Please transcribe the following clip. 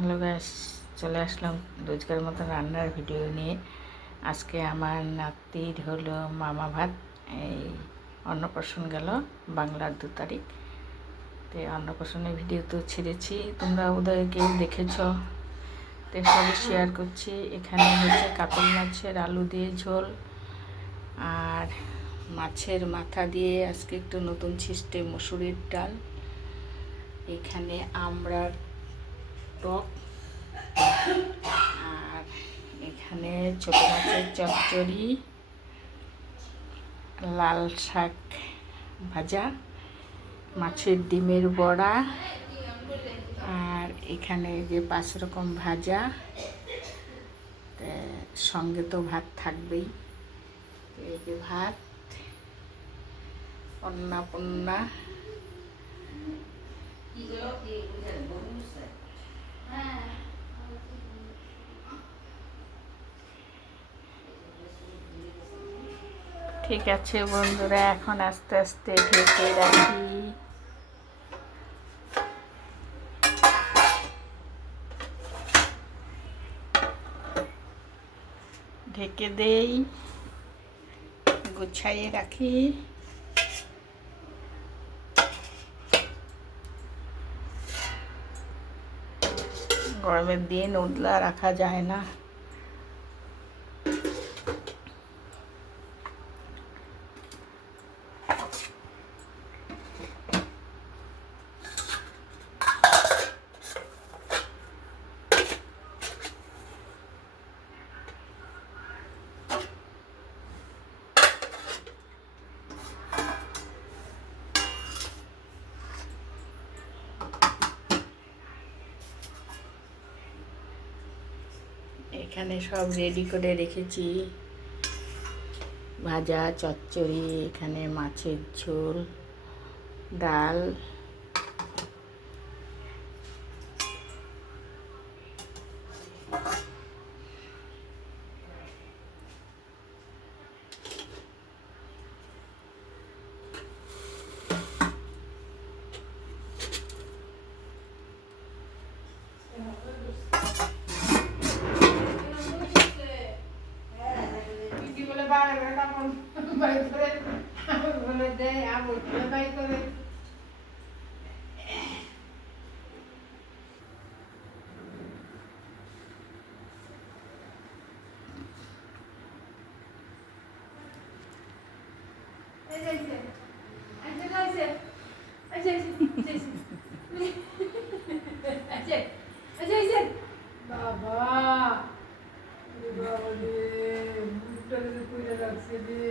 Hello guys, চলে আসলাম রোজকার মতো রান্নার ভিডিও নিয়ে। আজকে আমার নাতির হলো মামা ভাত। এই অন্নপ্রাশন গেল বাংলার 2 তারিখ। তো অন্নপ্রাশনের ভিডিও তো ছেড়েছি, তোমরা ওদের কেউ দেখেছ, তো সবই শেয়ার করছি। এখানে হচ্ছে কাতল মাছের আলু দিয়ে ঝোল, আর মাছের মাথা দিয়ে আজকে একটু নতুন সিস্টেম মসুরির ডাল। এখানে আমড়ার টক, আর এখানে ছোটো মাছের চচ্চড়ি, লাল শাক ভাজা, মাছের ডিমের বড়া, আর এখানে যে 5 রকম ভাজা, সঙ্গে তো ভাত থাকবেই। এই যে ভাত, অন্নপূর্ণা, ঠিক আছে বন্ধুরা, এখন আস্তে আস্তে ঢেকে রাখি। ঢেকে দেই, গুছাইয়ে রাখি। গরমের দিন উদলা রাখা যায় না। এখানে সব রেডি করে রেখেছি, ভাজা, চচ্চড়ি, এখানে মাছের ঝোল, ডাল, বাবা রে, মুখটা কইরা রাখছে রে।